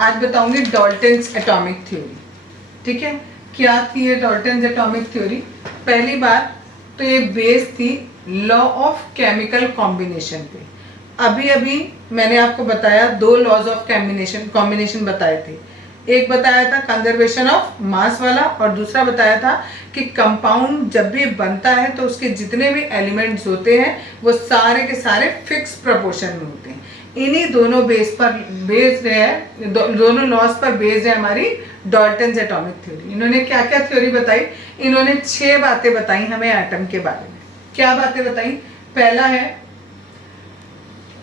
आज बताऊंगी Dalton's atomic theory. ठीक है, क्या थी ये डाल्टन्स एटॉमिक थ्योरी? पहली बात तो ये बेस थी लॉ ऑफ केमिकल कॉम्बिनेशन पे। अभी अभी मैंने आपको बताया दो लॉज ऑफ कॉम्बिनेशन बताए थे। एक बताया था कंजर्वेशन ऑफ मास वाला, और दूसरा बताया था कि कंपाउंड जब भी बनता है तो उसके जितने भी एलिमेंट्स होते हैं वो सारे के सारे फिक्स प्रोपोर्शन में होते हैं। इन्हीं दोनों बेस्ड है, दोनों लॉज पर बेस्ड है हमारी डाल्टन्स एटॉमिक थ्योरी। इन्होंने क्या क्या थ्योरी बताई? इन्होंने 6 बातें बताई हमें एटम के बारे में। क्या बातें बताई? पहला है,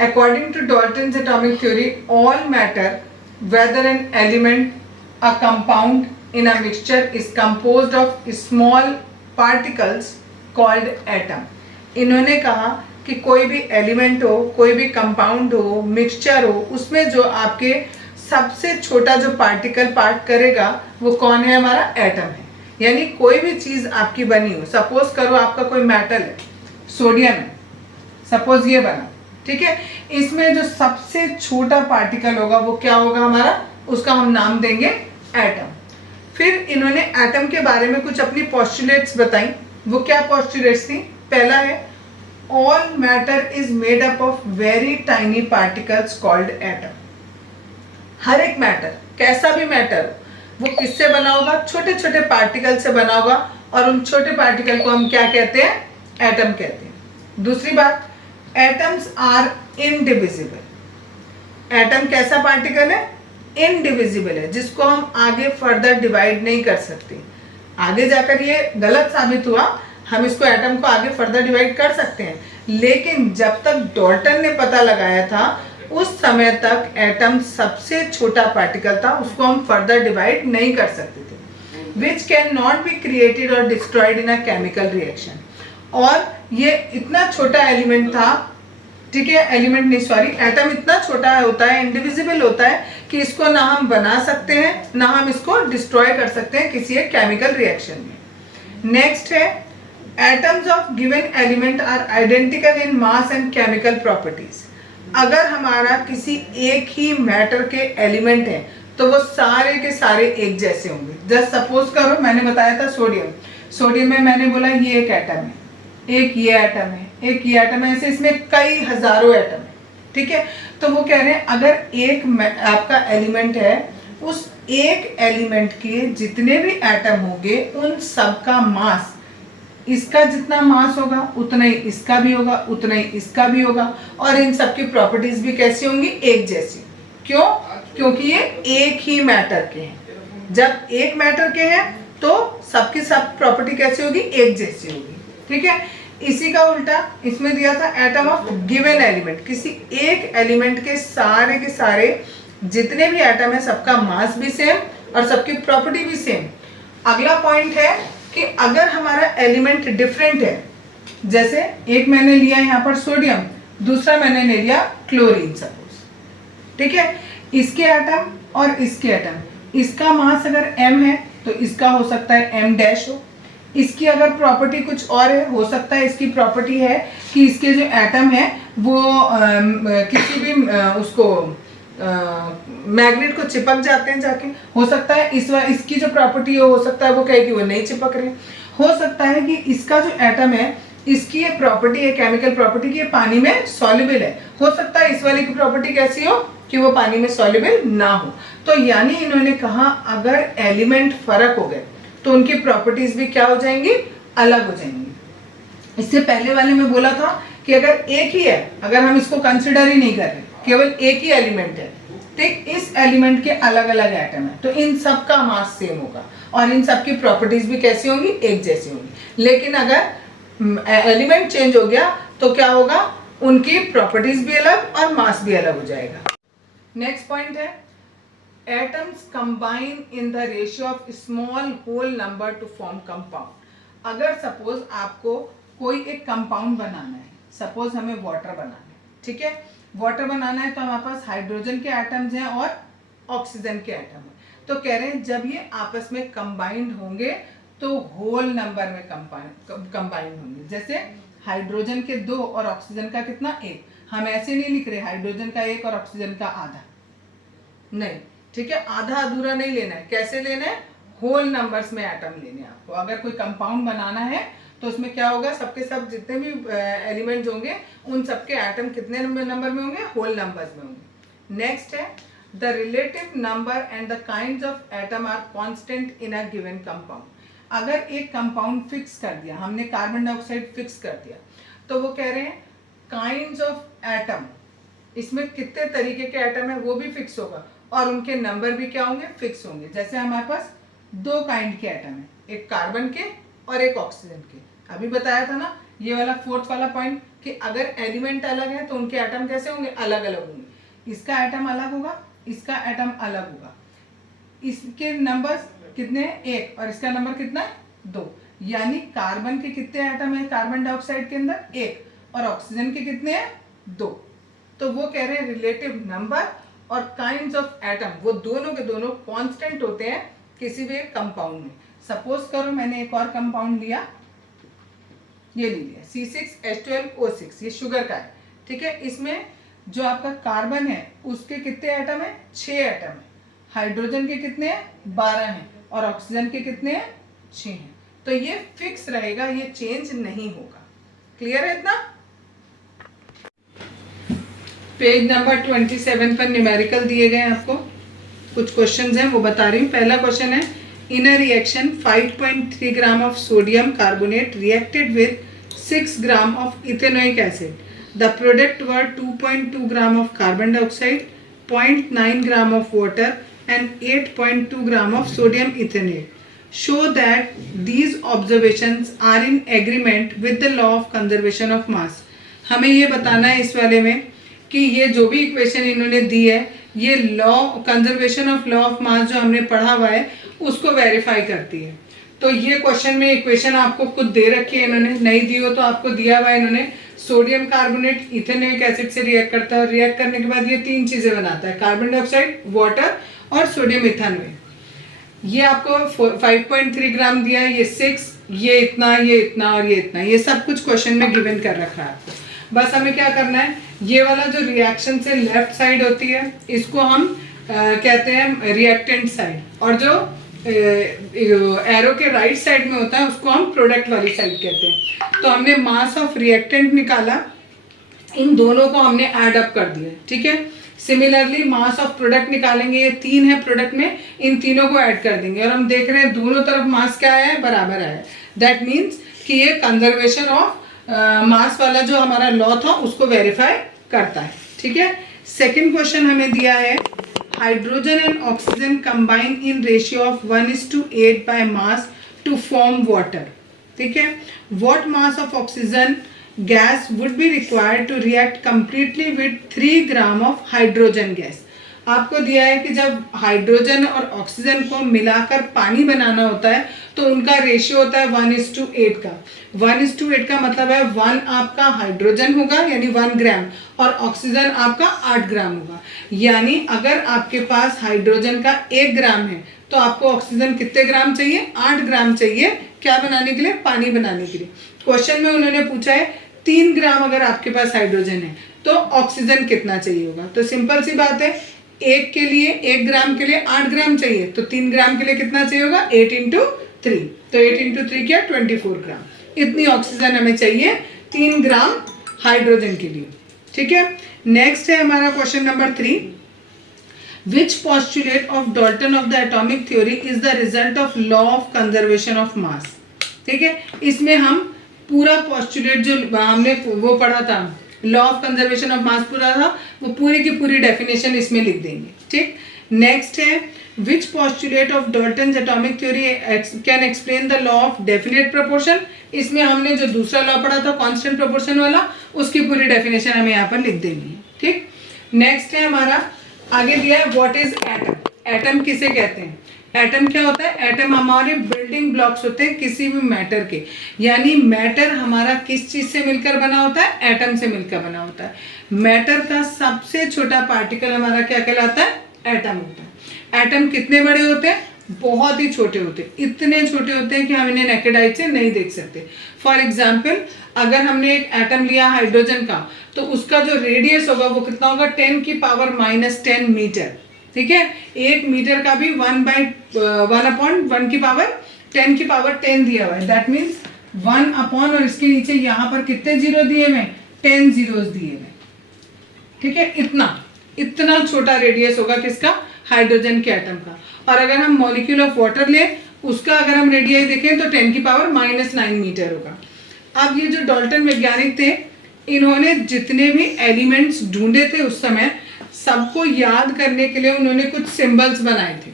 according to Dalton's atomic theory all matter whether an element, a compound in a mixture is composed of small particles called atom। इन्होंने कहा कि कोई भी एलिमेंट हो, कोई भी कंपाउंड हो, मिक्सचर हो, उसमें जो आपके सबसे छोटा जो पार्टिकल पार्ट करेगा वो कौन है? हमारा एटम है। यानी कोई भी चीज आपकी बनी हो, सपोज करो आपका कोई मेटल है, सोडियम है, सपोज ये बना, ठीक है, इसमें जो सबसे छोटा पार्टिकल होगा वो क्या होगा हमारा? उसका हम नाम देंगे एटम। फिर इन्होंने एटम के बारे में कुछ अपनी पोस्टुलेट्स बताई। वो क्या पोस्टुलेट्स थी? पहला है, all matter is made up of very tiny particles called atom. हर एक मैटर, कैसा भी मैटर, वो किससे बना होगा? छोटे छोटे पार्टिकल से बना होगा, और उन छोटे पार्टिकल को हम क्या कहते हैं? एटम कहते हैं। दूसरी बात, एटम्स आर इनडिविजिबल। एटम कैसा पार्टिकल है? इनडिविजिबल है, जिसको हम आगे फर्दर डिवाइड नहीं कर सकते। आगे जाकर ये गलत साबित हुआ, हम इसको एटम को आगे फर्दर डिवाइड कर सकते हैं, लेकिन जब तक डाल्टन ने पता लगाया था उस समय तक एटम सबसे छोटा पार्टिकल था, उसको हम फर्दर डिवाइड नहीं कर सकते थे। Which can not be created और destroyed in a chemical reaction. और ये इतना छोटा एलिमेंट था, ठीक है, एलिमेंट नहीं सॉरी, एटम इतना छोटा होता है, इंडिविजिबल होता है कि इसको ना हम बना सकते हैं ना हम इसको डिस्ट्रॉय कर सकते हैं किसी एक केमिकल रिएक्शन में। नेक्स्ट है, atoms of given element are identical in mass and chemical properties. अगर हमारा किसी एक ही मैटर के एलिमेंट है तो वो सारे के सारे एक जैसे होंगे। जस्ट सपोज करो, मैंने बताया था सोडियम, सोडियम में मैंने बोला ये एक एटम है, एक ये एटम है, एक ये एटम है, ऐसे इसमें कई हजारों एटम है, ठीक है। तो वो कह रहे हैं अगर एक आपका एलिमेंट है, उस एक एलिमेंट के जितने भी एटम होंगे उन सब का मास, इसका जितना मास होगा उतना ही इसका भी होगा, उतना ही इसका भी होगा, और इन सब की प्रॉपर्टीज भी कैसी होंगी? एक जैसी। क्यों? क्योंकि ये एक ही मैटर के हैं। जब एक मैटर के हैं तो सबकी सब प्रॉपर्टी कैसी होगी? एक जैसी होगी, ठीक है। इसी का उल्टा इसमें दिया था, एटम ऑफ गिवन एलिमेंट, किसी एक एलिमेंट के सारे जितने भी एटम है सबका मास भी सेम और सबकी प्रॉपर्टी भी सेम। अगला पॉइंट है कि अगर हमारा एलिमेंट डिफरेंट है, जैसे एक मैंने लिया यहाँ पर सोडियम, दूसरा मैंने ले लिया क्लोरीन सपोज, ठीक है, इसके एटम और इसके एटम, इसका मास अगर m है तो इसका हो सकता है m डैश हो, इसकी अगर प्रॉपर्टी कुछ और है, हो सकता है इसकी प्रॉपर्टी है कि इसके जो एटम है वो किसी भी उसको मैग्नेट को चिपक जाते हैं जाके, हो सकता है इसकी जो प्रॉपर्टी हो सकता है वो कहे कि वो नहीं चिपक रहे, हो सकता है कि इसका जो एटम है इसकी ये प्रॉपर्टी है, केमिकल प्रॉपर्टी की, ये पानी में सॉल्युबल है, हो सकता है इस वाले की प्रॉपर्टी कैसी हो कि वो पानी में सॉल्युबल ना हो। तो यानी इन्होंने कहा अगर एलिमेंट फर्क हो गए तो उनकी प्रॉपर्टीज भी क्या हो जाएंगी? अलग हो जाएंगी। इससे पहले वाले में बोला था कि अगर एक ही है, अगर हम इसको कंसिडर ही नहीं कर रहे, केवल एक ही एलिमेंट है, ठीक, इस एलिमेंट के अलग अलग एटम है, तो इन सब का मास सेम होगा और इन सब की प्रॉपर्टीज भी कैसी होंगी? एक जैसी होंगी। लेकिन अगर एलिमेंट चेंज हो गया तो क्या होगा? उनकी प्रॉपर्टीज भी अलग और मास भी अलग हो जाएगा। नेक्स्ट पॉइंट है, atoms combine in the ratio of small whole number to form compound. अगर सपोज आपको कोई एक कंपाउंड बनाना है, सपोज हमें वाटर बनाना है, ठीक है, वाटर बनाना है तो हमारे पास हाइड्रोजन के एटम्स हैं और ऑक्सीजन के एटम है, तो कह रहे हैं जब ये आपस में कंबाइंड होंगे तो होल नंबर में कंबाइंड होंगे। जैसे हाइड्रोजन के 2 और ऑक्सीजन का कितना? 1। हम ऐसे नहीं लिख रहे हाइड्रोजन का 1 और ऑक्सीजन का आधा, नहीं, ठीक है, आधा अधूरा नहीं लेना है। कैसे लेना है? होल नंबर्स में एटम लेने हैं आपको। अगर कोई कंपाउंड बनाना है तो उसमें क्या होगा, सबके सब जितने भी एलिमेंट्स होंगे उन सबके एटम कितने नंबर में होंगे? होल नंबर्स में होंगे। नेक्स्ट है the relative number and the kinds of atom are constant in a given compound. अगर एक कंपाउंड फिक्स कर दिया हमने, कार्बन डाइऑक्साइड फिक्स कर दिया, तो वो कह रहे हैं काइंड्स ऑफ एटम, इसमें कितने तरीके के एटम है वो भी फिक्स होगा और उनके नंबर भी क्या होंगे? फिक्स होंगे। जैसे हमारे पास दो काइंड के एटम है, एक कार्बन के और एक ऑक्सीजन के। अभी बताया था ना ये वाला फोर्थ वाला पॉइंट कि अगर एलिमेंट अलग है तो उनके एटम कैसे होंगे? अलग अलग होंगे। इसका एटम अलग होगा, इसका एटम अलग होगा। इसके नंबर्स कितने हैं? एक, और इसका नंबर कितना है? दो। यानी कार्बन के कितने एटम है कार्बन डाइऑक्साइड के अंदर? एक, और ऑक्सीजन के कितने हैं? दो। तो वो कह रहे हैं रिलेटिव नंबर और काइंड्स ऑफ एटम वो दोनों के दोनों कांस्टेंट होते हैं किसी भी एक कंपाउंड में। सपोज करो मैंने एक और कंपाउंड लिया, ये ले लिया C6H12O6, ये शुगर का है, ठीक है। इसमें जो आपका कार्बन है उसके कितने एटम है? 6 एटम है। हाइड्रोजन के कितने हैं? 12 हैं। और ऑक्सीजन के कितने हैं? 6 हैं। तो ये फिक्स रहेगा, ये चेंज नहीं होगा। क्लियर है इतना? पेज नंबर 27 पर न्यूमेरिकल दिए गए हैं आपको, कुछ क्वेश्चंस हैं वो बता रही हूँ। पहला क्वेश्चन है in a reaction 5.3 gram of sodium carbonate reacted with 6 gram of ethanoic acid. The product were 2.2 gram of carbon dioxide, 0.9 gram of water and 8.2 gram of sodium ethanoate. Show that these observations are in agreement with the law of conservation of mass. हमें ये बताना है इस वाले में कि ये जो भी इक्वेशन इन्होंने दी है ये law conservation of law of mass जो हमने पढ़ा हुआ है उसको वेरीफाई करती है। तो ये क्वेश्चन में इक्वेशन आपको खुद दे रखी है, इन्होंने नहीं दी हो तो आपको दिया हुआ है इन्होंने। सोडियम कार्बोनेट इथेनोइक एसिड से रिएक्ट करता है, रिएक्ट करने के बाद ये तीन चीजें बनाता है, कार्बन डाइऑक्साइड, वाटर और सोडियम इथेनोइक। ये आपको 5.3 ग्राम दिया है, ये 6, ये इतना, ये इतना और ये इतना, ये सब कुछ क्वेश्चन में गिवन कर रखा है आपको। बस हमें क्या करना है, ये वाला जो रिएक्शन से लेफ्ट साइड होती है इसको हम कहते हैं रिएक्टेंट साइड, और जो एरो के राइट साइड में होता है उसको हम प्रोडक्ट वाली साइड कहते हैं। तो हमने मास ऑफ रिएक्टेंट निकाला, इन दोनों को हमने ऐड अप कर दिया, ठीक है। सिमिलरली मास ऑफ प्रोडक्ट निकालेंगे, ये 3 है प्रोडक्ट में, इन तीनों को ऐड कर देंगे और हम देख रहे हैं दोनों तरफ मास क्या आया है? बराबर आया है। दैट मीन्स कि ये कंजर्वेशन ऑफ मास वाला जो हमारा लॉ था उसको वेरीफाई करता है, ठीक है। सेकेंड क्वेश्चन हमें दिया है hydrogen and oxygen combine in ratio of 1:8 by mass to form water, ठीक है। What mass of oxygen gas would be required to react completely with 3 gram of hydrogen gas। आपको दिया है कि जब हाइड्रोजन और ऑक्सीजन को मिलाकर पानी बनाना होता है तो उनका रेशियो होता है 1:8 का। 1:8 का मतलब है 1 आपका हाइड्रोजन होगा यानी 1 ग्राम और ऑक्सीजन आपका 8 ग्राम होगा। यानी अगर आपके पास हाइड्रोजन का 1 ग्राम है तो आपको ऑक्सीजन कितने ग्राम चाहिए? 8 ग्राम चाहिए। क्या बनाने के लिए? पानी बनाने के लिए। क्वेश्चन में उन्होंने पूछा है 3 ग्राम अगर आपके पास हाइड्रोजन है तो ऑक्सीजन कितना चाहिए होगा? तो सिंपल सी बात है, 1 के लिए 1 ग्राम के लिए 8 ग्राम चाहिए, तो 3 ग्राम के लिए कितना चाहिए होगा? 8 × 3। तो 8 × 3 क्या? 24 ग्राम। इतनी ऑक्सीजन हमें चाहिए 3 ग्राम हाइड्रोजन के लिए, ठीक है। नेक्स्ट है हमारा question number 3। Which postulate of Dalton of the atomic theory is the result of law of conservation of mass? ठीक है, इसमें हम पूरा पॉस्टुलेट जो हमने वो पढ़ा था, law of conservation of mass पूरा था, वो पूरी की पूरी डेफिनेशन इसमें लिख देंगे, ठीक। नेक्स्ट है which postulate of Dalton's atomic theory can explain the law of definite proportion. इसमें हमने जो दूसरा लॉ पढ़ा था कांस्टेंट प्रोपोर्शन वाला, उसकी पूरी डेफिनेशन हमें यहाँ पर लिख देनी है, ठीक। नेक्स्ट है हमारा आगे दिया है व्हाट इज एटम। एटम किसे कहते हैं? एटम क्या होता है? एटम हमारे बिल्डिंग ब्लॉक्स होते हैं किसी भी मैटर के। यानी मैटर हमारा किस चीज से मिलकर बना होता है? एटम से मिलकर बना होता है। मैटर का सबसे छोटा पार्टिकल हमारा क्या कहलाता है? एटम होता है। एटम कितने बड़े होते हैं? बहुत ही छोटे होते हैं। इतने छोटे होते हैं कि हम इन्हें नेकेड आई से नहीं देख सकते। फॉर एग्जाम्पल अगर हमने एक एटम लिया हाइड्रोजन का तो उसका जो रेडियस होगा वो कितना होगा? 10⁻⁻10 मीटर, ठीक है, 1 मीटर का भी 1/1/10 की पावर 10 दिया हुआ है, दैट मीन्स 1 अपॉन और इसके नीचे यहाँ पर कितने जीरो दिए हुए, 10 जीरोस दिए हुए। ठीक है, इतना छोटा रेडियस होगा किसका, हाइड्रोजन के एटम का। और अगर हम मॉलिक्यूल ऑफ वाटर ले, उसका अगर हम रेडियस देखें तो 10 की पावर -9 मीटर होगा। अब ये जो डाल्टन वैज्ञानिक थे, इन्होंने जितने भी एलिमेंट्स ढूंढे थे उस समय, सबको याद करने के लिए उन्होंने कुछ सिंबल्स बनाए थे।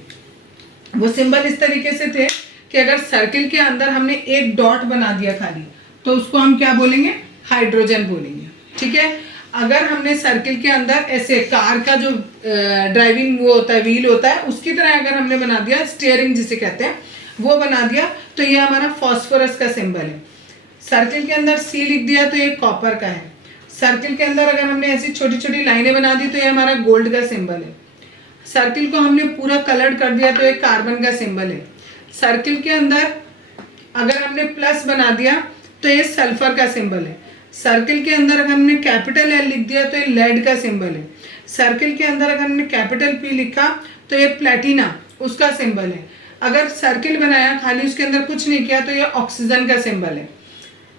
वो सिंबल इस तरीके से थे कि अगर सर्किल के अंदर हमने एक डॉट बना दिया खाली, तो उसको हम क्या बोलेंगे, हाइड्रोजन बोलेंगे। ठीक है, अगर हमने सर्किल के अंदर ऐसे कार का जो ड्राइविंग वो होता है, व्हील होता है, उसकी तरह अगर हमने बना दिया, स्टीयरिंग जिसे कहते हैं, वो बना दिया, तो ये हमारा फॉस्फोरस का सिंबल है। सर्किल के अंदर सी लिख दिया तो ये कॉपर का है। सर्किल के अंदर अगर हमने ऐसी छोटी छोटी लाइनें बना दी तो ये हमारा गोल्ड का सिंबल है। सर्किल को हमने पूरा कलर्ड कर दिया तो ये कार्बन का सिंबल है। सर्किल के अंदर अगर हमने प्लस बना दिया तो ये सल्फर का सिंबल है। सर्किल के अंदर अगर हमने कैपिटल एल लिख दिया तो ये लेड का सिंबल है। सर्किल के अंदर अगर हमने कैपिटल पी लिखा तो ये प्लेटिना उसका सिंबल है। अगर सर्किल बनाया खाली उसके अंदर कुछ नहीं किया तो ये ऑक्सीजन का सिंबल है।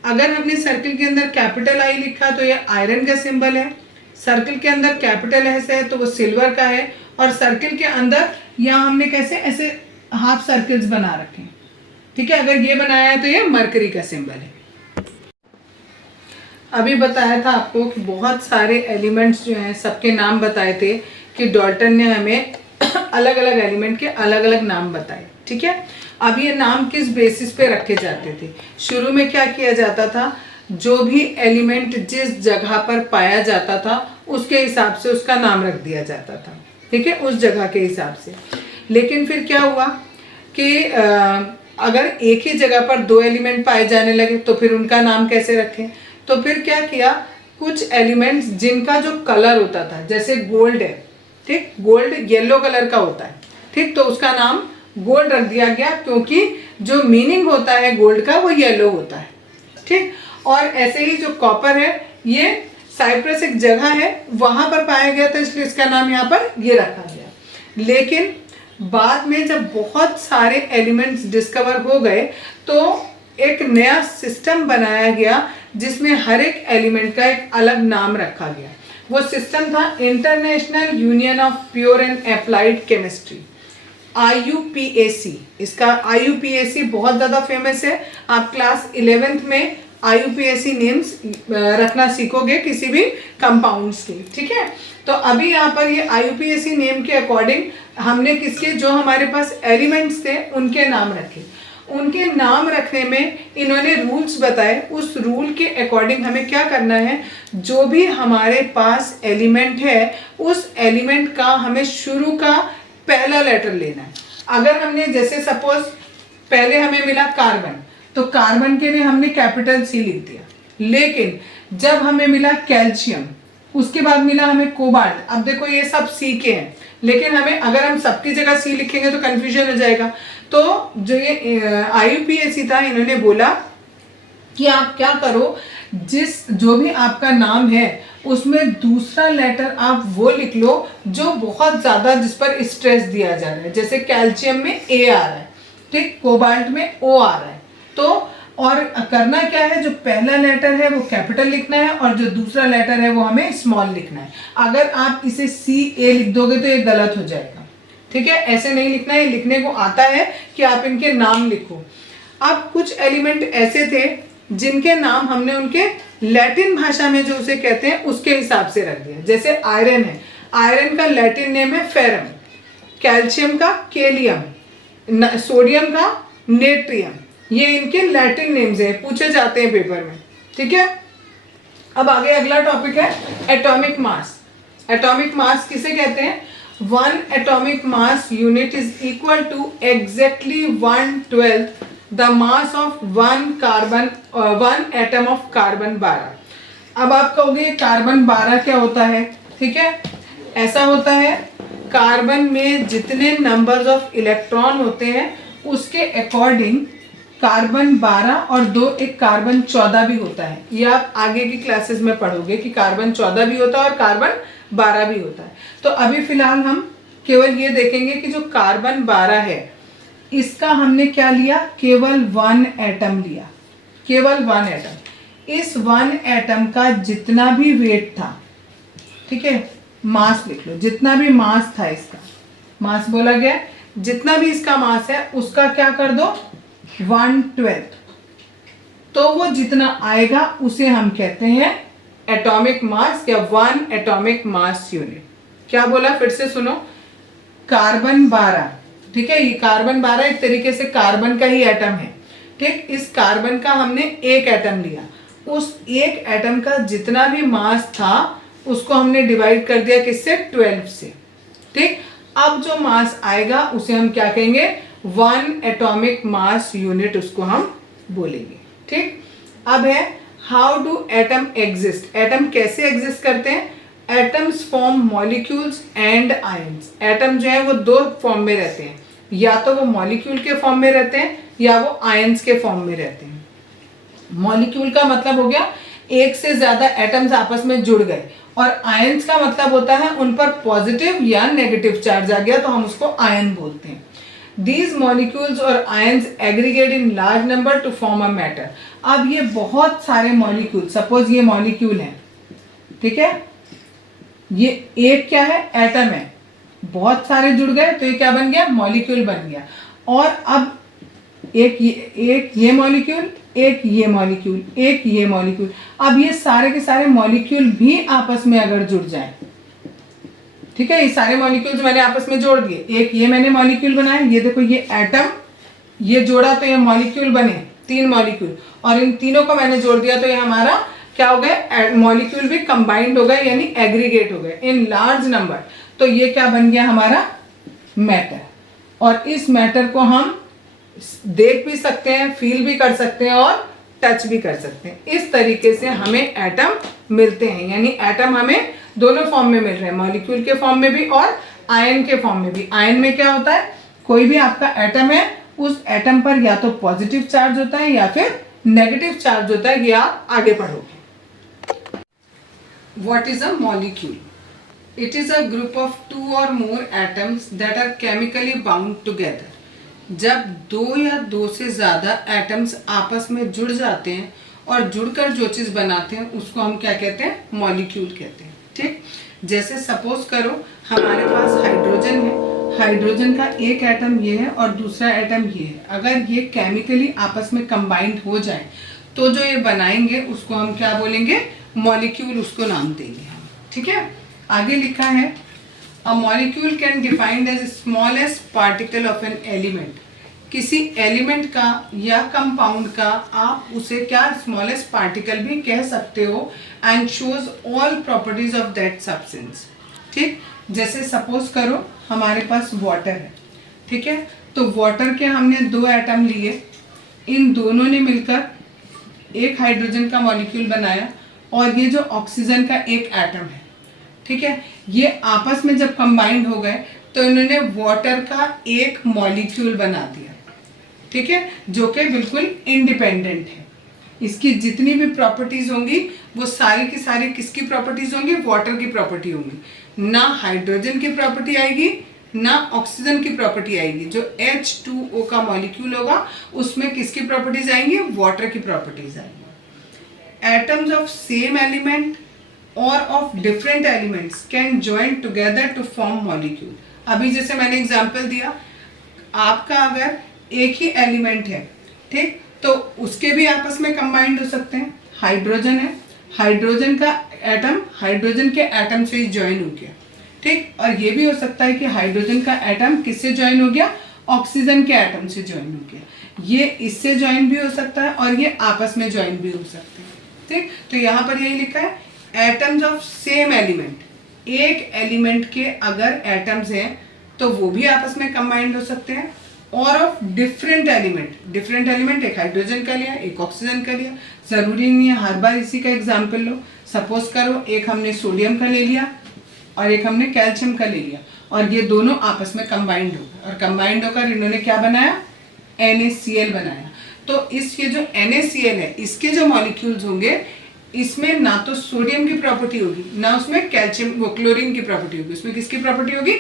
अगर हमने सर्किल के अंदर कैपिटल आई लिखा तो ये आयरन का सिंबल है। सर्किल के अंदर कैपिटल एस है तो वो सिल्वर का है। और सर्किल के अंदर यहाँ हमने कैसे ऐसे हाफ सर्किल्स बना रखे हैं। ठीक है, अगर ये बनाया है तो ये मरकरी का सिंबल है। अभी बताया था आपको कि बहुत सारे एलिमेंट्स जो हैं सबके नाम बताए थे कि डाल्टन ने हमें अलग अलग एलिमेंट के अलग अलग नाम बताए। ठीक है, अब ये नाम किस बेसिस पे रखे जाते थे? शुरू में क्या किया जाता था, जो भी एलिमेंट जिस जगह पर पाया जाता था उसके हिसाब से उसका नाम रख दिया जाता था। ठीक है, उस जगह के हिसाब से। लेकिन फिर क्या हुआ कि अगर एक ही जगह पर दो एलिमेंट पाए जाने लगे तो फिर उनका नाम कैसे रखें? तो फिर क्या किया, कुछ एलिमेंट्स जिनका जो कलर होता था, जैसे गोल्ड है, ठीक, गोल्ड येलो कलर का होता है, ठीक, तो उसका नाम गोल्ड रख दिया गया क्योंकि जो मीनिंग होता है गोल्ड का वो येलो होता है। ठीक, और ऐसे ही जो कॉपर है, ये साइप्रस एक जगह है वहां पर पाया गया था, इसलिए इसका नाम यहाँ पर ये रखा गया। लेकिन बाद में जब बहुत सारे एलिमेंट्स डिस्कवर हो गए तो एक नया सिस्टम बनाया गया जिसमें हर एक एलिमेंट का एक अलग नाम रखा गया। वो सिस्टम था international union of pure and applied chemistry, IUPAC। इसका IUPAC बहुत ज़्यादा फेमस है। आप क्लास 11th में IUPAC नेम्स रखना सीखोगे किसी भी कंपाउंड्स की। ठीक है, तो अभी यहाँ पर ये IUPAC नेम के अकॉर्डिंग हमने किसके, जो हमारे पास एलिमेंट्स थे उनके नाम रखे। उनके नाम रखने में इन्होंने रूल्स बताए। उस रूल के अकॉर्डिंग हमें क्या करना है, जो भी हमारे पास एलिमेंट है उस एलिमेंट का हमें शुरू का पहला लेटर लेना है। अगर हमने जैसे सपोज पहले हमें मिला कार्बन, तो कार्बन के लिए हमने कैपिटल C लिख दिया। लेकिन जब हमें मिला कैल्शियम, उसके बाद मिला हमें कोबाल्ट। अब देखो ये सब C के हैं, लेकिन हमें अगर हम सबकी जगह C लिखेंगे तो कंफ्यूजन हो जाएगा। तो जो ये IUPAC था, इन्होंने बोला कि आप क्या करो, जो भी आपका नाम है उसमें दूसरा लेटर आप वो लिख लो जो बहुत ज़्यादा, जिस पर स्ट्रेस दिया जा रहा है। जैसे कैल्शियम में A आ रहा है, ठीक, कोबाल्ट में O आ रहा है। तो और करना क्या है, जो पहला लेटर है वो कैपिटल लिखना है और जो दूसरा लेटर है वो हमें स्मॉल लिखना है। अगर आप इसे CA लिख दोगे तो ये गलत हो जाएगा। ठीक है, ऐसे नहीं लिखना है। लिखने को आता है कि आप इनके नाम लिखो। अब कुछ एलिमेंट ऐसे थे जिनके नाम हमने उनके लैटिन भाषा में जो उसे कहते हैं उसके हिसाब से रख दिया। जैसे आयरन है, आयरन का लैटिन नेम है फेरम, कैल्शियम का केलियम, सोडियम का नेट्रियम। ये इनके लैटिन नेम्स हैं, पूछे जाते हैं पेपर में। ठीक है, अब आगे अगला टॉपिक है एटॉमिक मास। एटॉमिक मास किसे कहते हैं? 1 atomic mass unit is equal to exactly 1/12 the mass of 1 atom of carbon 12। अब आप कहोगे कार्बन 12 क्या होता है? ठीक है, ऐसा होता है, कार्बन में जितने नंबर्स ऑफ इलेक्ट्रॉन होते हैं उसके अकॉर्डिंग कार्बन 12 और 2 एक कार्बन 14 भी होता है। ये आप आगे की क्लासेस में पढ़ोगे कि कार्बन 14 भी होता है और कार्बन 12 भी होता है। तो अभी फिलहाल हम केवल ये देखेंगे कि जो कार्बन 12 है इसका हमने क्या लिया, केवल 1 एटम लिया, केवल 1 एटम। इस 1 एटम का जितना भी वेट था, ठीक है, मास लिख लो, जितना भी मास था इसका, मास बोला गया, जितना भी इसका मास है उसका क्या कर दो 1/12, तो वो जितना आएगा उसे हम कहते हैं एटॉमिक मास या 1 एटॉमिक मास यूनिट। क्या बोला, फिर से सुनो, कार्बन 12, ठीक है, ये कार्बन 12 एक तरीके से कार्बन का ही एटम है, ठीक। इस कार्बन का हमने एक एटम लिया, उस एक एटम का जितना भी मास था उसको हमने डिवाइड कर दिया किससे, 12 से, ठीक। अब जो मास आएगा उसे हम क्या कहेंगे, 1 एटॉमिक मास यूनिट उसको हम बोलेंगे, ठीक। अब है how do atom exist, atom कैसे एग्जिस्ट करते हैं। Atoms form molecules and ions, atom जो है वो दो फॉर्म में रहते हैं, या तो वो मॉलिक्यूल के फॉर्म में रहते हैं या वो आयंस के फॉर्म में रहते हैं। मॉलिक्यूल का मतलब हो गया एक से ज्यादा एटम्स आपस में जुड़ गए, और आयंस का मतलब होता है उन पर पॉजिटिव या नेगेटिव चार्ज आ गया तो हम उसको आयन बोलते हैं। These molecules और ions aggregate in large number to form a matter। अब ये बहुत सारे मॉलिक्यूल, सपोज ये मॉलिक्यूल है, ठीक है, ये एक क्या है, एटम है, बहुत सारे जुड़ गए तो ये क्या बन गया, मॉलिक्यूल बन गया। और अब एक ये मॉलिक्यूल, एक ये मॉलिक्यूल, एक ये मॉलिक्यूल, अब ये सारे के सारे मॉलिक्यूल भी आपस में अगर जुड़ जाए, ठीक है, ये सारे मॉलिक्यूल्स मैंने आपस में जोड़ दिए, एक ये मैंने मॉलिक्यूल बनाया, ये देखो ये एटम, ये जोड़ा तो ये मॉलिक्यूल बने, 3 मॉलिक्यूल, और इन तीनों को मैंने जोड़ दिया तो ये हमारा क्या हो गया, मॉलिक्यूल भी कंबाइंड हो गए यानी एग्रीगेट हो गए इन लार्ज नंबर, तो ये क्या बन गया हमारा मैटर। और इस मैटर को हम देख भी सकते हैं, फील भी कर सकते हैं और टच भी कर सकते हैं। इस तरीके से हमें एटम मिलते हैं, यानी एटम हमें दोनों फॉर्म में मिल रहे हैं, मॉलिक्यूल के फॉर्म में भी और आयन के फॉर्म में भी। आयन में क्या होता है, कोई भी आपका एटम है उस एटम पर या तो पॉजिटिव चार्ज होता है या फिर नेगेटिव चार्ज होता है, ये आप आगे पढ़ोगे। What is a molecule? It is a group of 2 or more atoms that are chemically bound together। जब 2 या 2 से ज़्यादा एटम्स आपस में जुड़ जाते हैं और जुड़कर जो चीज़ बनाते हैं उसको हम क्या कहते हैं, मॉलिक्यूल कहते हैं, ठीक। जैसे सपोज करो हमारे पास हाइड्रोजन है, हाइड्रोजन का एक एटम ये है और दूसरा एटम ये है, अगर ये केमिकली आपस में कंबाइंड हो जाए तो जो ये बनाएंगे उसको हम क्या बोलेंगे, मॉलिक्यूल, उसको नाम देंगे हम, ठीक है। आगे लिखा है a molecule can defined as smallest particle of an element. किसी एलिमेंट का या कंपाउंड का आप उसे क्या स्मॉलेस्ट पार्टिकल भी कह सकते हो, and shows all properties of that substance, ठीक। जैसे सपोज करो हमारे पास वाटर है, ठीक है, तो वाटर के हमने 2 एटम लिए, इन दोनों ने मिलकर एक हाइड्रोजन का मॉलिक्यूल बनाया, और ये जो ऑक्सीजन का एक एटम है, ठीक है, ये आपस में जब कंबाइंड हो गए तो इन्होंने वाटर का एक मॉलिक्यूल बना दिया, ठीक है, जो कि बिल्कुल इंडिपेंडेंट है। इसकी जितनी भी प्रॉपर्टीज होंगी वो सारी की सारी किसकी प्रॉपर्टीज होंगी, वाटर की प्रॉपर्टी होंगी, ना हाइड्रोजन की प्रॉपर्टी आएगी ना ऑक्सीजन की प्रॉपर्टी आएगी। जो H2O का मॉलिक्यूल होगा उसमें किसकी प्रॉपर्टीज आएंगी, वाटर की प्रॉपर्टीज आएंगी। एटम्स ऑफ सेम एलिमेंट और of different elements can join together to form molecule. अभी जैसे मैंने एग्जांपल दिया, आपका अगर एक ही एलिमेंट है, ठीक, तो उसके भी आपस में कंबाइंड हो सकते हैं। हाइड्रोजन है, हाइड्रोजन का एटम हाइड्रोजन के एटम से ही ज्वाइन हो गया, ठीक, और ये भी हो सकता है कि हाइड्रोजन का एटम किससे ज्वाइन हो गया, ऑक्सीजन के एटम से ज्वाइन हो गया। ये इससे ज्वाइन भी हो सकता है और ये आपस में ज्वाइन भी हो सकते हैं, ठीक। तो यहाँ पर यही लिखा है एटम्स ऑफ सेम एलिमेंट, एक एलिमेंट के अगर एटम्स हैं तो वो भी आपस में कंबाइंड हो सकते हैं, और of different element, different element एक हाइड्रोजन का लिया एक ऑक्सीजन का लिया, ज़रूरी नहीं है हर बार इसी का एग्जाम्पल लो। सपोज करो एक हमने सोडियम का ले लिया और एक हमने कैल्शियम का ले लिया, और ये दोनों आपस में कंबाइंड हो गए, और कंबाइंड होकर इन्होंने क्या बनाया, NaCl बनाया। तो इस ये जो NaCl है इसके जो मॉलिक्यूल्स होंगे इसमें ना तो सोडियम की प्रॉपर्टी होगी ना उसमें कैल्शियम वो क्लोरीन की प्रॉपर्टी होगी, उसमें किसकी प्रॉपर्टी होगी,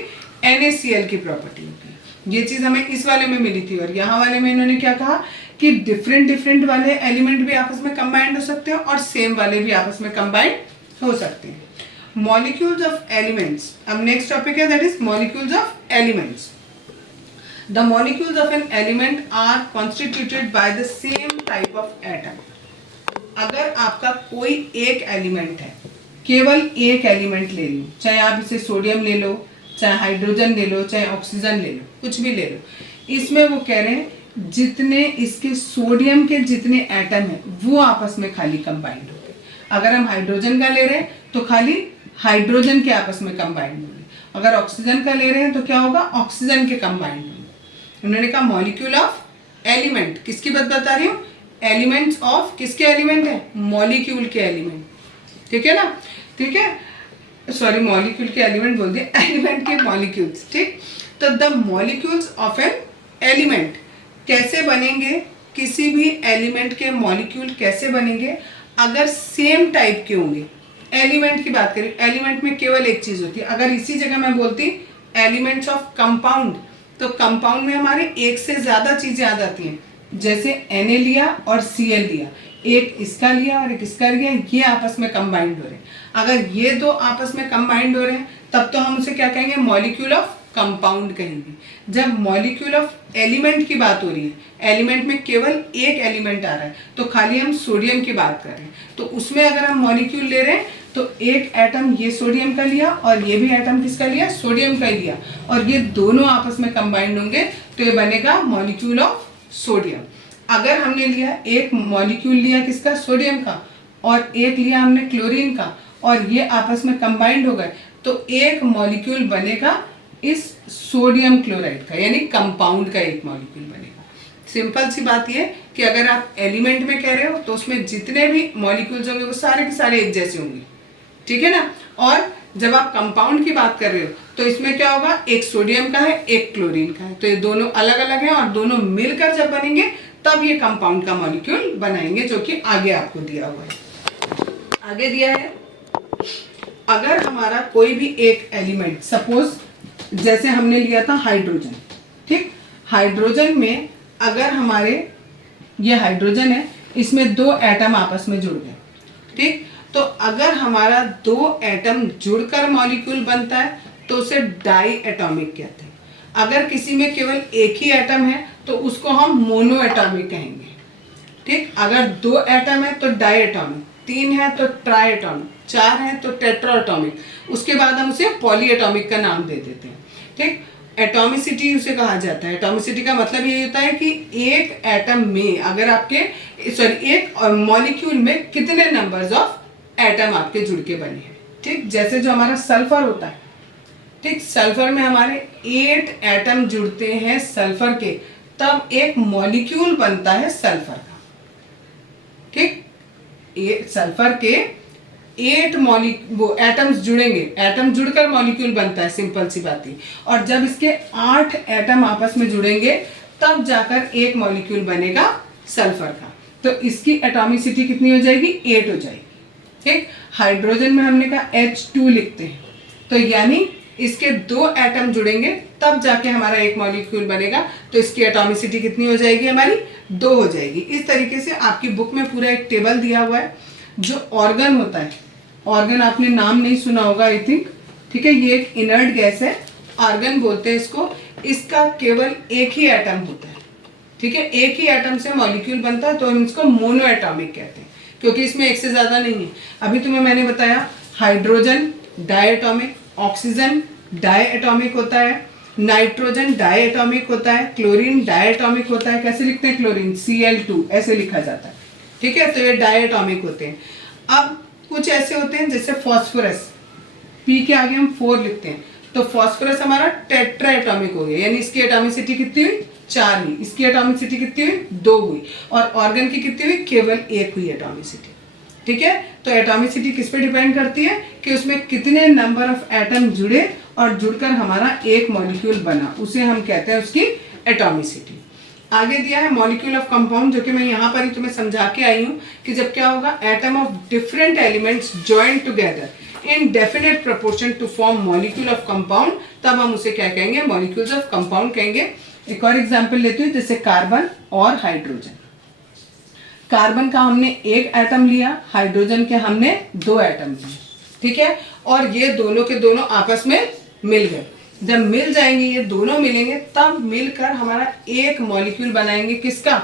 NaCl की प्रॉपर्टी होगी। ये चीज हमें इस वाले में मिली थी। और यहाँ वाले में इन्होंने क्या कहा कि डिफरेंट डिफरेंट वाले एलिमेंट भी आपस में कंबाइंड हो सकते हैं और सेम वाले भी आपस में कंबाइंड हो सकते हैं। मॉलिक्यूल्स ऑफ एलिमेंट्स, अब नेक्स्ट टॉपिक है that is molecules of elements. The molecules of an element are constituted by the same type of atom. अगर आपका कोई एक एलिमेंट है, केवल एक एलिमेंट ले लो, चाहे आप इसे सोडियम ले लो, चाहे हाइड्रोजन ले लो, चाहे ऑक्सीजन ले लो, कुछ भी ले लो, इसमें वो कह रहे हैं जितने इसके सोडियम के जितने एटम है वो आपस में खाली कंबाइंड हो गए। अगर हम हाइड्रोजन का ले रहे हैं तो खाली हाइड्रोजन के आपस में कंबाइंड होंगे, अगर ऑक्सीजन का ले रहे हैं तो क्या होगा, ऑक्सीजन के कंबाइंड होंगे। उन्होंने कहा मॉलिक्यूल ऑफ एलिमेंट, किसकी बात बता रही हूँ, एलिमेंट्स ऑफ, किसके एलिमेंट है, मॉलिक्यूल के एलिमेंट, ठीक है ना, ठीक है, सॉरी मॉलिक्यूल के एलिमेंट बोल दिए, एलिमेंट के मॉलिक्यूल्स, ठीक। तो the molecules of an element कैसे बनेंगे, किसी भी एलिमेंट के मॉलिक्यूल कैसे बनेंगे, अगर सेम टाइप के होंगे। एलिमेंट की बात करें, एलिमेंट में केवल एक चीज होती है, अगर इसी जगह मैं बोलती एलिमेंट्स ऑफ कंपाउंड, तो कंपाउंड में हमारे एक से ज्यादा चीजें आ जाती हैं, जैसे Na लिया और Cl लिया, एक इसका लिया और एक इसका लिया, ये आपस में कंबाइंड हो रहे हैं। अगर ये दो आपस में कंबाइंड हो रहे हैं तब तो हम उसे क्या कहेंगे, मॉलिक्यूल ऑफ कंपाउंड कहेंगे। जब मॉलिक्यूल ऑफ एलिमेंट की बात हो रही है, एलिमेंट में केवल एक एलिमेंट आ रहा है, तो खाली हम सोडियम की बात कर रहे हैं, तो उसमें अगर हम मॉलिक्यूल ले रहे हैं तो एक एटम ये सोडियम का लिया और ये भी एटम किसका लिया, सोडियम का लिया, और ये दोनों आपस में कंबाइंड होंगे तो ये बनेगा मॉलिक्यूल ऑफ सोडियम। अगर हमने लिया एक मॉलिक्यूल लिया किसका, सोडियम का, और एक लिया हमने क्लोरीन का, और ये आपस में कंबाइंड हो गए, तो एक मॉलिक्यूल बनेगा इस सोडियम क्लोराइड का, यानी कंपाउंड का एक मॉलिक्यूल बनेगा। सिंपल सी बात ये कि अगर आप एलिमेंट में कह रहे हो तो उसमें जितने भी मॉलिक्यूल्स होंगे वो सारे के सारे एक जैसे होंगे, ठीक है ना। और जब आप कंपाउंड की बात कर रहे हो तो इसमें क्या होगा, एक सोडियम का है एक क्लोरीन का है, तो ये दोनों अलग अलग हैं और दोनों मिलकर जब बनेंगे तब ये कंपाउंड का मॉलिक्यूल बनाएंगे, जो कि आगे आपको दिया हुआ है। आगे दिया है, अगर हमारा कोई भी एक एलिमेंट, सपोज जैसे हमने लिया था हाइड्रोजन, ठीक, हाइड्रोजन में अगर हमारे ये हाइड्रोजन है, इसमें दो एटम आपस में जुड़ गए, ठीक, तो अगर हमारा दो एटम जुड़कर मॉलिक्यूल बनता है तो उसे डाई एटॉमिक कहते हैं। अगर किसी में केवल एक ही एटम है तो उसको हम मोनो एटॉमिक कहेंगे, ठीक। अगर दो एटम है तो डाई एटॉमिक, तीन है तो ट्राई एटॉमिक, चार है तो टेट्रा एटॉमिक, उसके बाद हम उसे पॉली एटॉमिक का नाम दे देते हैं, ठीक। एटॉमिसिटी उसे कहा जाता है। एटॉमिसिटी का मतलब ये होता है कि एक एटम में अगर आपके एक मॉलिक्यूल में कितने नंबर्स ऑफ एटम आपके जुड़ के बने हैं, ठीक। जैसे जो हमारा सल्फर होता है, ठीक, सल्फर में हमारे 8 एटम जुड़ते हैं सल्फर के, तब एक मॉलिक्यूल बनता है सल्फर का, ठीक। सल्फर के 8 वो एटम्स जुड़ेंगे, एटम जुड़कर मॉलिक्यूल बनता है, सिंपल सी बात है। और जब इसके 8 एटम आपस में जुड़ेंगे तब जाकर एक मॉलिक्यूल बनेगा सल्फर का, तो इसकी एटॉमिसिटी कितनी हो जाएगी, 8 हो जाएगी, ठीक। हाइड्रोजन में हमने कहा H2 लिखते हैं, तो यानी इसके 2 एटम जुड़ेंगे तब जाके हमारा एक मॉलिक्यूल बनेगा, तो इसकी एटॉमिसिटी कितनी हो जाएगी, हमारी 2 हो जाएगी। इस तरीके से आपकी बुक में पूरा एक टेबल दिया हुआ है। जो ऑर्गन होता है, ऑर्गन आपने नाम नहीं सुना होगा आई थिंक, ठीक है, ये एक इनर्ट गैस है, आर्गन बोलते हैं इसको, इसका केवल एक ही एटम होता है, ठीक है, एक ही एटम से मॉलिक्यूल बनता है, तो हम इसको मोनो एटॉमिक कहते हैं, क्योंकि इसमें एक से ज्यादा नहीं है। अभी तुम्हें मैंने बताया हाइड्रोजन डायटोमिक, ऑक्सीजन डायटोमिक होता है, नाइट्रोजन डायटोमिक होता है, क्लोरीन डायटोमिक होता है। कैसे लिखते हैं क्लोरीन, Cl2 ऐसे लिखा जाता है, ठीक है, तो ये डायटोमिक होते हैं। अब कुछ ऐसे होते हैं जैसे फॉस्फोरस, P के आगे हम 4 लिखते हैं, तो फॉस्फोरस हमारा टेट्रा एटॉमिक हो गया, यानी इसकी एटॉमिसिटी कितनी हुई, 4 हुई, इसकी एटॉमिसिटी कितनी हुई, 2 हुई, और ऑर्गन की कितनी हुई, केवल 1 हुई एटॉमिसिटी, ठीक है। तो एटॉमिसिटी किस पे डिपेंड करती है कि उसमें कितने नंबर ऑफ एटम जुड़े और जुड़कर हमारा एक मॉलिक्यूल बना, उसे हम कहते हैं उसकी एटॉमिसिटी। आगे दिया है मॉलिक्यूल ऑफ कंपाउंड, जो कि मैं यहाँ पर ही तुम्हें समझा के आई हूँ कि जब क्या होगा, atom of different elements join together in definite proportion to form molecule of compound, तब हम उसे क्या कहेंगे, मॉलिक्यूल्स ऑफ कंपाउंड कहेंगे। एक और एग्जांपल लेती हूँ, जैसे कार्बन और हाइड्रोजन। कार्बन का हमने एक एटम लिया, हाइड्रोजन के हमने 2 एटम लिए, ठीक है, और ये दोनों के दोनों आपस में मिल गए। जब मिल जाएंगे, ये दोनों मिलेंगे, तब मिलकर हमारा एक मॉलिक्यूल बनाएंगे, किसका,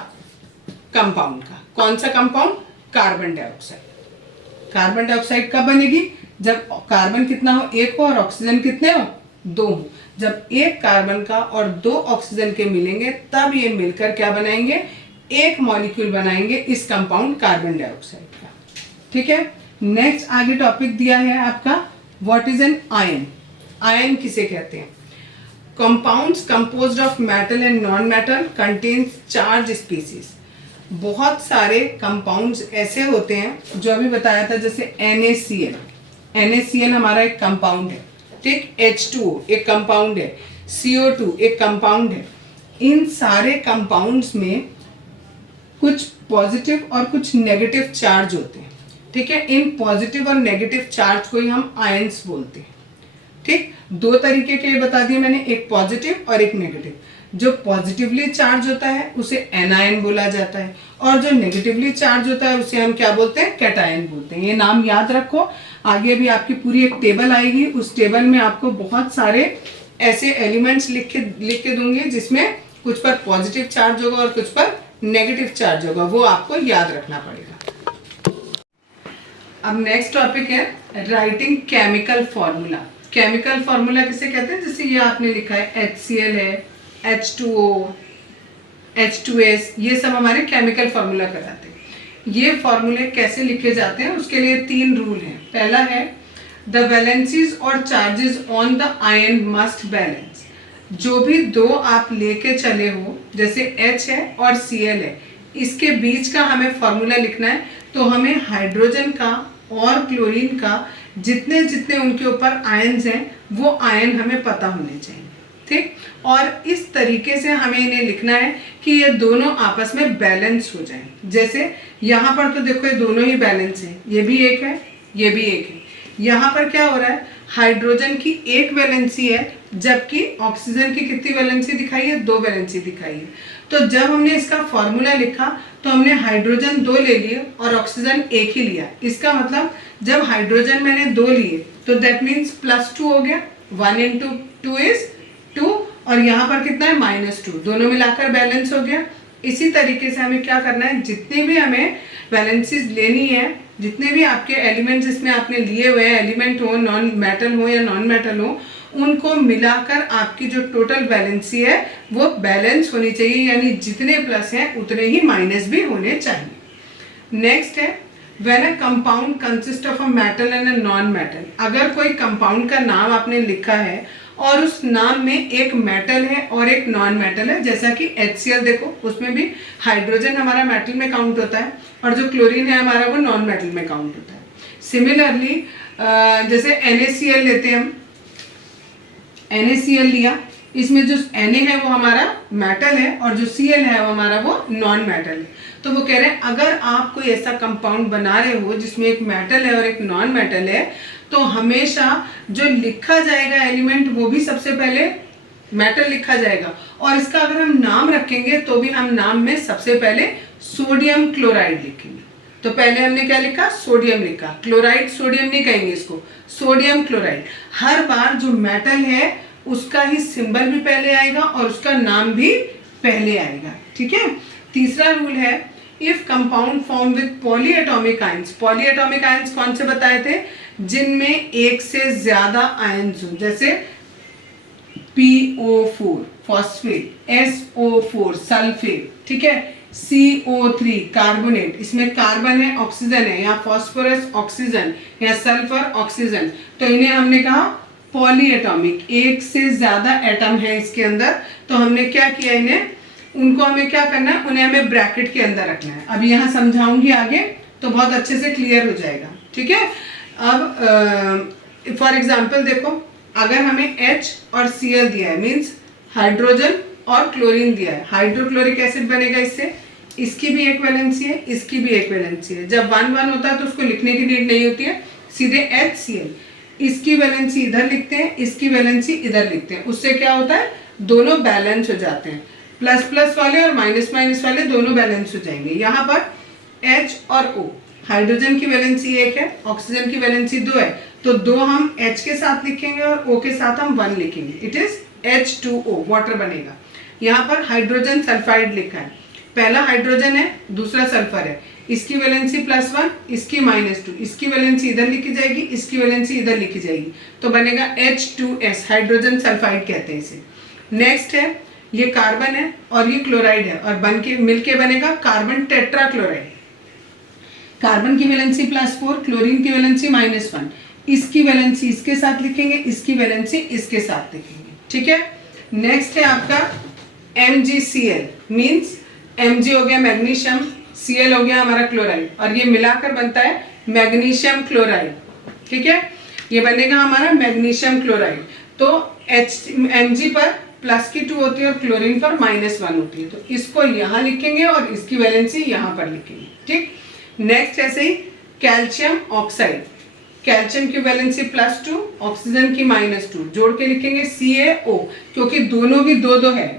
कंपाउंड का। कौन सा compound, carbon dioxide. Carbon dioxide कब बनेगी, जब कार्बन कितना हो, 1 हो, और ऑक्सीजन कितने हो, 2 हो। जब एक कार्बन का और 2 ऑक्सीजन के मिलेंगे, तब ये मिलकर क्या बनाएंगे, एक मॉलिक्यूल बनाएंगे इस कंपाउंड कार्बन डाइऑक्साइड का, ठीक है। नेक्स्ट आगे टॉपिक दिया है आपका, what is an ion. Ion किसे कहते हैं, compounds composed of metal and non metal contains charge species. बहुत सारे कंपाउंड्स ऐसे होते हैं जो अभी बताया था, जैसे NaCl। NaCl हमारा एक कंपाउंड है, ठीक। H2O एक कंपाउंड है, CO2 एक कंपाउंड है। इन सारे कंपाउंड्स में कुछ पॉजिटिव और कुछ नेगेटिव चार्ज होते हैं, ठीक है। इन पॉजिटिव और नेगेटिव चार्ज को ही हम आयंस बोलते हैं, ठीक। 2 तरीके के बता दिए मैंने, एक पॉजिटिव और एक नेगेटिव। जो पॉजिटिवली चार्ज होता है उसे एनायन बोला जाता है, और जो नेगेटिवली चार्ज होता है उसे हम क्या बोलते हैं, कैटायन बोलते हैं। ये नाम याद रखो, आगे भी आपकी पूरी एक टेबल आएगी, उस टेबल में आपको बहुत सारे ऐसे एलिमेंट्स लिख के दूंगे, जिसमें कुछ पर पॉजिटिव चार्ज होगा और कुछ पर नेगेटिव चार्ज होगा, वो आपको याद रखना पड़ेगा। अब नेक्स्ट टॉपिक है writing chemical formula. Chemical formula किसे कहते हैं, जैसे ये आपने लिखा है HCl है, H2O, H2S, ये सब हमारे केमिकल फॉर्मूला कराते हैं। ये फॉर्मूले कैसे लिखे जाते हैं, उसके लिए 3 रूल हैं। पहला है, द वैलेंसीज और charges on the ion must balance. जो भी 2 आप लेके चले हो, जैसे H है और Cl है, इसके बीच का हमें फॉर्मूला लिखना है, तो हमें हाइड्रोजन का और क्लोरीन का जितने जितने उनके ऊपर आयन्स हैं, वो आयन हमें पता होने चाहिए, ठीक। और इस तरीके से हमें इन्हें लिखना है कि ये दोनों आपस में बैलेंस हो जाएं। जैसे यहाँ पर तो देखो ये दोनों ही बैलेंस हैं, ये भी एक है, ये भी एक है। यहाँ पर क्या हो रहा है, हाइड्रोजन की 1 वैलेंसी है, जबकि ऑक्सीजन की कितनी वैलेंसी दिखाई है, 2 वैलेंसी दिखाई है। तो जब हमने इसका फॉर्मूला लिखा, तो हमने हाइड्रोजन 2 ले लिए और ऑक्सीजन 1 ही लिया। इसका मतलब जब हाइड्रोजन मैंने 2 लिए, तो दैट मीन्स +2 हो गया, 1 into 2 is 2, और यहाँ पर कितना है, -2, दोनों मिलाकर बैलेंस हो गया। इसी तरीके से हमें क्या करना है, जितने भी हमें वैलेंसीज लेनी है, जितने भी आपके एलिमेंट्स इसमें आपने लिए हुए हैं, एलिमेंट हो, नॉन मेटल हो या नॉन मेटल हो, उनको मिलाकर आपकी जो टोटल बैलेंसी है वो बैलेंस होनी चाहिए, यानी जितने प्लस हैं उतने ही माइनस भी होने चाहिए। नेक्स्ट है, when a compound consist of a metal and a non metal. अगर कोई कंपाउंड का नाम आपने लिखा है और उस नाम में एक मेटल है और एक नॉन मेटल है, जैसा कि HCl देखो, उसमें भी हाइड्रोजन हमारा मेटल में काउंट होता है और जो क्लोरीन है हमारा वो नॉन मेटल में काउंट होता है। सिमिलरली जैसे NaCl लेते हैं हम, NaCl लिया, इसमें जो Na है वो हमारा मेटल है और जो Cl है वो हमारा वो नॉन मेटल है। तो वो कह रहे हैं अगर आप कोई ऐसा कंपाउंड बना रहे हो जिसमें एक मेटल है और एक नॉन मेटल है, तो हमेशा जो लिखा जाएगा एलिमेंट वो भी सबसे पहले मेटल लिखा जाएगा, और इसका अगर हम नाम रखेंगे तो भी हम नाम में सबसे पहले सोडियम क्लोराइड लिखेंगे। तो पहले हमने क्या लिखा, सोडियम लिखा, क्लोराइड सोडियम नहीं कहेंगे इसको, सोडियम क्लोराइड। हर बार जो मेटल है उसका ही सिंबल भी पहले आएगा और उसका नाम भी पहले आएगा, ठीक है। तीसरा रूल है, if compound form with polyatomic ions. Polyatomic ions कौन से बताए थे, जिनमें एक से ज्यादा आयंस हो, जैसे PO4 फॉस्फेट, SO4 सल्फेट, ठीक है, CO3 कार्बोनेट, इसमें कार्बन है, ऑक्सीजन है, या फास्फोरस ऑक्सीजन या सल्फर ऑक्सीजन, तो इन्हें हमने कहा पॉलीएटॉमिक, एक से ज्यादा एटम है इसके अंदर। तो हमने क्या किया, इन्हें, उनको हमें क्या करना है, उन्हें हमें ब्रैकेट के अंदर रखना है। अब यहाँ समझाऊंगी आगे तो बहुत अच्छे से क्लियर हो जाएगा, ठीक है। अब फॉर एग्जाम्पल देखो, अगर हमें H और Cl दिया है, मीन्स हाइड्रोजन और क्लोरीन दिया है, हाइड्रोक्लोरिक एसिड बनेगा इससे, इसकी भी एक वैलेंसी है, इसकी भी एक वैलेंसी है। जब 1 1 होता है तो उसको लिखने की नीड नहीं होती है, सीधे HCl, इसकी वैलेंसी इधर लिखते हैं, इसकी वैलेंसी इधर लिखते हैं, उससे क्या होता है दोनों बैलेंस हो जाते हैं, प्लस प्लस वाले और माइनस माइनस वाले दोनों बैलेंस हो जाएंगे। यहाँ पर H और O, हाइड्रोजन की वैलेंसी 1 है, ऑक्सीजन की वैलेंसी 2 है, तो 2 हम H के साथ लिखेंगे और O के साथ हम 1 लिखेंगे, इट इज H2O, वाटर बनेगा। यहाँ पर हाइड्रोजन सल्फाइड लिखा है, पहला हाइड्रोजन है, दूसरा सल्फर है, इसकी वैलेंसी +1, इसकी -2, इसकी वैलेंसी इधर लिखी जाएगी, इसकी वैलेंसी इधर लिखी जाएगी, तो बनेगा H2S, हाइड्रोजन सल्फाइड कहते हैं इसे। नेक्स्ट है, ये कार्बन है और ये क्लोराइड है, और बन के मिलके बनेगा कार्बन टेट्राक्लोराइड। कार्बन की वैलेंसी +4, क्लोरीन की वैलेंसी -1, इसकी वैलेंसी इसके साथ लिखेंगे, इसकी वैलेंसी इसके साथ लिखेंगे, ठीक है। नेक्स्ट है आपका MgCl, मीन्स Mg हो गया मैग्नीशियम, Cl हो गया हमारा क्लोराइड, और ये मिलाकर बनता है मैग्नीशियम क्लोराइड, ठीक है, ये बनेगा हमारा मैग्नीशियम क्लोराइड। तो Mg पर +2 होती है और क्लोरीन पर -1 होती है, तो इसको यहाँ लिखेंगे और इसकी वैलेंसी यहाँ पर लिखेंगे, ठीक। नेक्स्ट ऐसे ही कैल्शियम ऑक्साइड, कैल्शियम की वैलेंसी +2, ऑक्सीजन की -2, जोड़ के लिखेंगे CaO, क्योंकि दोनों की 2 2 है,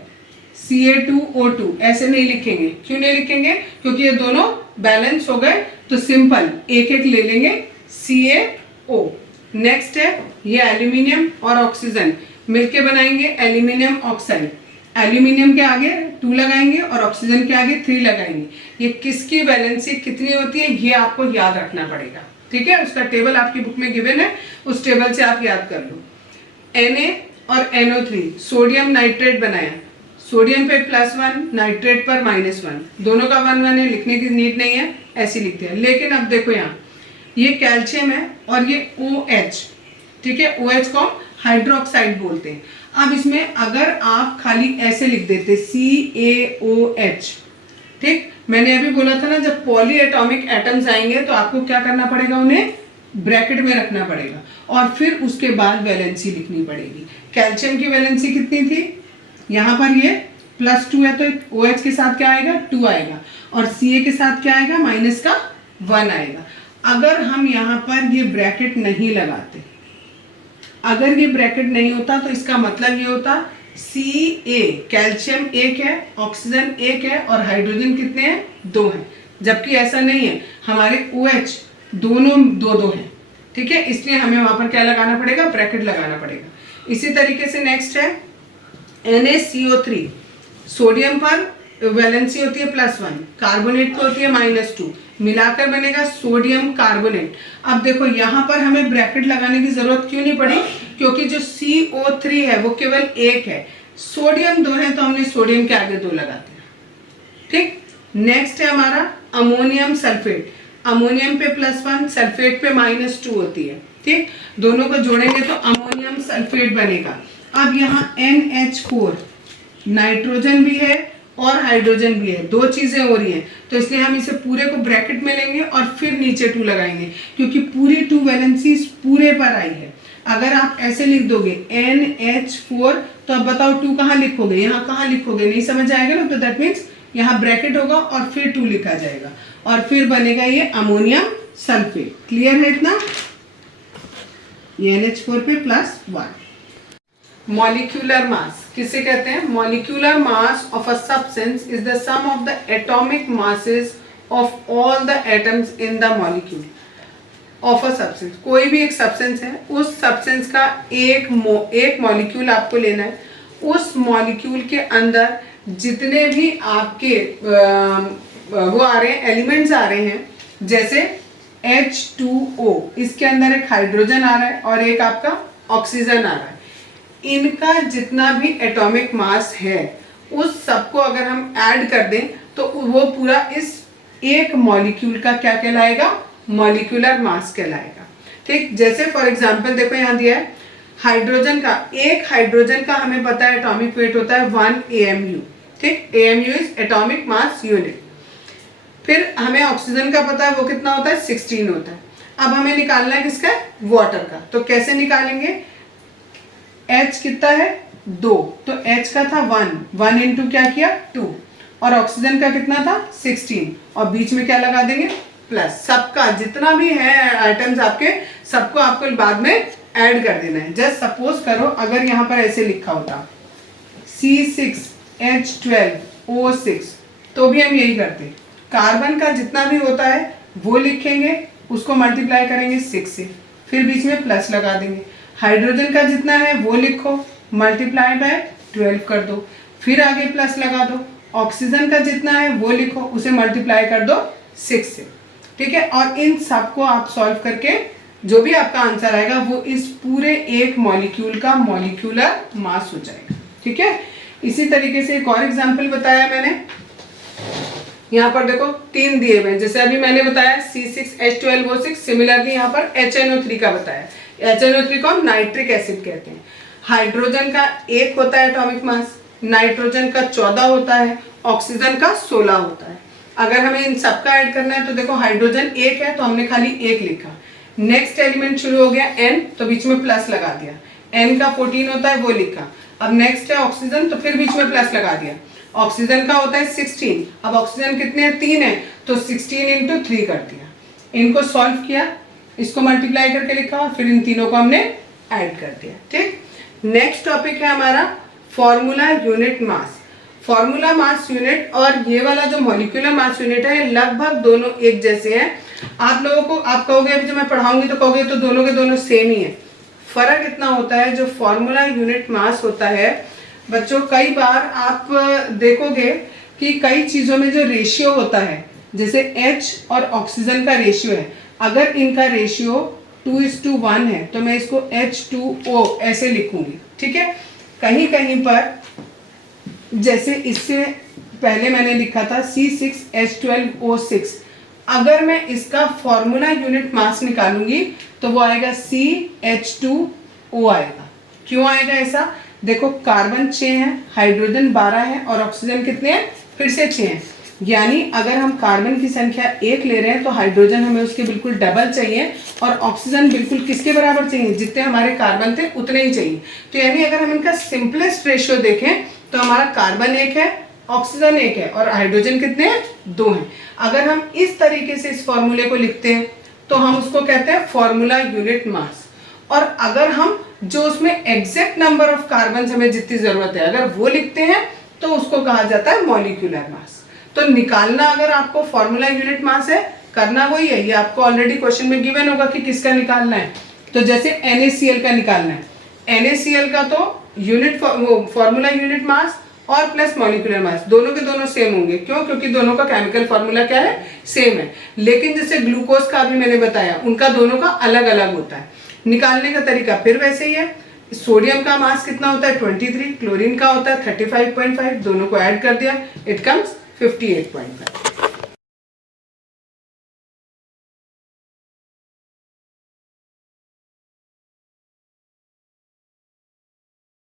Ca2O2 ऐसे नहीं लिखेंगे, क्यों नहीं लिखेंगे, क्योंकि ये दोनों बैलेंस हो गए, तो सिंपल एक एक ले लेंगे CaO। नेक्स्ट है ये एल्यूमिनियम और ऑक्सीजन मिलके बनाएंगे एल्यूमिनियम ऑक्साइड, एल्यूमिनियम के आगे 2 लगाएंगे और ऑक्सीजन के आगे 3 लगाएंगे। ये किसकी वैलेंसी कितनी होती है ये आपको याद रखना पड़ेगा, ठीक है, उसका टेबल आपकी बुक में गिवन है, उस टेबल से आप याद कर लो। Na और NO3 सोडियम नाइट्रेट बनाया, सोडियम पे +1, नाइट्रेट पर -1, दोनों का 1 1 है, लिखने की नीड नहीं है, ऐसे लिखते हैं। लेकिन अब देखो यहाँ ये कैल्शियम है और ये OH, ठीक है, OH को हाइड्रोक्साइड बोलते हैं। अब इसमें अगर आप खाली ऐसे लिख देते CaOH, ठीक, मैंने अभी बोला था ना जब पॉली एटॉमिक एटम्स आएंगे तो आपको क्या करना पड़ेगा, उन्हें ब्रैकेट में रखना पड़ेगा और फिर उसके बाद वैलेंसी लिखनी पड़ेगी। कैल्शियम की वैलेंसी कितनी थी, यहाँ पर ये +2 है, तो OH के साथ क्या आएगा 2 आएगा, और Ca के साथ क्या आएगा -1 आएगा। अगर हम यहाँ पर ये ब्रैकेट नहीं लगाते, अगर ये ब्रैकेट नहीं होता तो इसका मतलब ये होता Ca, कैल्शियम 1 है, ऑक्सीजन 1 है और हाइड्रोजन कितने हैं 2 हैं, जबकि ऐसा नहीं है, हमारे OH दोनों 2 2 हैं, ठीक है, इसलिए हमें वहां पर क्या लगाना पड़ेगा, ब्रैकेट लगाना पड़ेगा। इसी तरीके से नेक्स्ट है NaCO3, सोडियम पर वैलेंसी होती है +1, कार्बोनेट पर होती है -2, मिलाकर बनेगा सोडियम कार्बोनेट। अब देखो यहाँ पर हमें ब्रैकेट लगाने की जरूरत क्यों नहीं पड़ी, क्योंकि जो CO3 है वो केवल 1 है, सोडियम 2 है, तो हमने सोडियम के आगे 2 लगाते हैं, ठीक। नेक्स्ट है हमारा अमोनियम सल्फेट, अमोनियम पे +1, सल्फेट पे -2 होती है, ठीक, दोनों को जोड़ेंगे तो अमोनियम सल्फेट बनेगा। अब यहाँ NH4, नाइट्रोजन भी है और हाइड्रोजन भी है, 2 चीजें हो रही हैं, तो इसलिए हम इसे पूरे को ब्रैकेट में लेंगे और फिर नीचे 2 लगाएंगे, क्योंकि पूरी 2 वैलेंसी पूरे पर आई है। अगर आप ऐसे लिख दोगे NH4, तो अब बताओ 2 कहाँ लिखोगे, यहाँ कहाँ लिखोगे, नहीं समझ आएगा ना, तो दैट मीन्स यहाँ ब्रैकेट होगा और फिर 2 लिखा जाएगा और फिर बनेगा ये अमोनियम सल्फेट। क्लियर है इतना, ये NH4 पे +1। मॉलिक्यूलर मास किसे कहते हैं, molecular mass of a substance is the sum of the atomic masses of all the atoms in the molecule of a substance. कोई भी एक सब्सटेंस है, उस सब्सटेंस का एक मॉलिक्यूल आपको लेना है, उस मॉलिक्यूल के अंदर जितने भी आपके वो आ रहे हैं, एलिमेंट्स आ रहे हैं, जैसे H2O, इसके अंदर एक हाइड्रोजन आ रहा है और एक आपका ऑक्सीजन आ रहा है, इनका जितना भी एटॉमिक मास है उस सबको अगर हम ऐड कर दें तो वो पूरा इस एक मॉलिक्यूल का क्या कहलाएगा, मॉलिक्यूलर मास कहलाएगा, ठीक। जैसे फॉर एग्जांपल देखो यहाँ दिया है हाइड्रोजन का, एक हाइड्रोजन का हमें पता है एटॉमिक वेट होता है 1 AMU, ठीक, AMU is atomic mass unit. फिर हमें ऑक्सीजन का पता है वो कितना होता है 16 होता है। अब हमें निकालना है किसका, वाटर का, तो कैसे निकालेंगे, H कितना है 2, तो H का था 1 इंटू क्या किया 2, और ऑक्सीजन का कितना था 16, और बीच में क्या लगा देंगे प्लस। सबका जितना भी है आइटम्स आपके, सबको आपको बाद में ऐड कर देना है। जस्ट सपोज करो अगर यहाँ पर ऐसे लिखा होता C6H12O6, तो भी हम यही करते, कार्बन का जितना भी होता है वो लिखेंगे, उसको मल्टीप्लाई करेंगे 6 से, फिर बीच में प्लस लगा देंगे। हाइड्रोजन का जितना है वो लिखो, मल्टीप्लाई बाय 12 कर दो, फिर आगे प्लस लगा दो। ऑक्सीजन का जितना है वो लिखो, उसे मल्टीप्लाई कर दो 6 से, ठीक है। और इन सबको आप सॉल्व करके जो भी आपका आंसर आएगा वो इस पूरे एक मॉलिक्यूल का मॉलिक्यूलर मास हो जाएगा, ठीक है। इसी तरीके से एक और एग्जांपल बताया मैंने, यहाँ पर देखो 3 दिए हुए हैं, जैसे अभी मैंने बताया C6H12O6, सिमिलरली यहाँ पर HNO3 का बताया। HNO3 को हम नाइट्रिक एसिड कहते हैं। हाइड्रोजन का 1 होता है एटॉमिक मास, नाइट्रोजन का 14 होता है, ऑक्सीजन का 16 होता है। अगर हमें इन सबका ऐड करना है तो देखो हाइड्रोजन 1 है तो हमने खाली 1 लिखा, नेक्स्ट एलिमेंट शुरू हो गया N, तो बीच में प्लस लगा दिया, N का 14 होता है वो लिखा। अब नेक्स्ट है ऑक्सीजन, तो फिर बीच में प्लस लगा दिया। ऑक्सीजन का होता है 16, अब ऑक्सीजन कितने हैं 3 है, तो 16 इंटू 3 कर दिया। इनको सॉल्व किया, इसको मल्टीप्लाई करके लिखा, फिर इन तीनों को हमने ऐड कर दिया, ठीक। नेक्स्ट टॉपिक है हमारा formula unit mass. Formula mass unit और ये वाला जो मॉलिक्यूलर मास यूनिट है लगभग दोनों एक जैसे हैं। आप लोगों को आप कहोगे अभी जो मैं पढ़ाऊंगी तो कहोगे तो दोनों के दोनों सेम ही है। फर्क इतना होता है, जो फॉर्मूला यूनिट मास होता है बच्चों, कई बार आप देखोगे कि कई चीज़ों में जो रेशियो होता है, जैसे H और ऑक्सीजन का रेशियो है, अगर इनका रेशियो 2:1 है तो मैं इसको H2O ऐसे लिखूंगी, ठीक है। कहीं कहीं पर जैसे इससे पहले मैंने लिखा था C6H12O6, अगर मैं इसका फॉर्मूला यूनिट मास निकालूंगी तो वो आएगा CH2O आएगा। क्यों आएगा ऐसा? देखो कार्बन 6 है, हाइड्रोजन 12 है और ऑक्सीजन कितने हैं, फिर से 6 हैं। यानी अगर हम कार्बन की संख्या 1 ले रहे हैं तो हाइड्रोजन हमें उसके बिल्कुल डबल चाहिए और ऑक्सीजन बिल्कुल किसके बराबर चाहिए, जितने हमारे कार्बन थे उतने ही चाहिए। तो यानी अगर हम इनका सिंपलेस्ट रेशियो देखें तो हमारा कार्बन 1 है, ऑक्सीजन 1 है और हाइड्रोजन कितने हैं, 2 हैं। अगर हम इस तरीके से इस फॉर्मूले को लिखते हैं तो हम उसको कहते हैं फॉर्मूला यूनिट मास। और अगर हम जो उसमें एग्जैक्ट नंबर ऑफ कार्बन हमें जितनी जरूरत है अगर वो लिखते हैं तो उसको कहा जाता है मॉलिक्यूलर मास। तो निकालना अगर आपको फॉर्मूला यूनिट मास है, करना वही है, ये आपको ऑलरेडी क्वेश्चन में गिवन होगा कि किसका निकालना है। तो जैसे NaCl का निकालना है, NaCl का तो यूनिट फॉर्मूला यूनिट मास और प्लस मॉलिक्यूलर मास दोनों के दोनों सेम होंगे। क्यों? क्योंकि दोनों का केमिकल फॉर्मूला क्या है, सेम है। लेकिन जैसे ग्लूकोज का भी मैंने बताया, उनका दोनों का अलग अलग होता है। निकालने का तरीका फिर वैसे ही है। सोडियम का मास कितना होता है 23, क्लोरीन का होता है 35.5, दोनों को ऐड कर दिया, इट कम्स 58.5।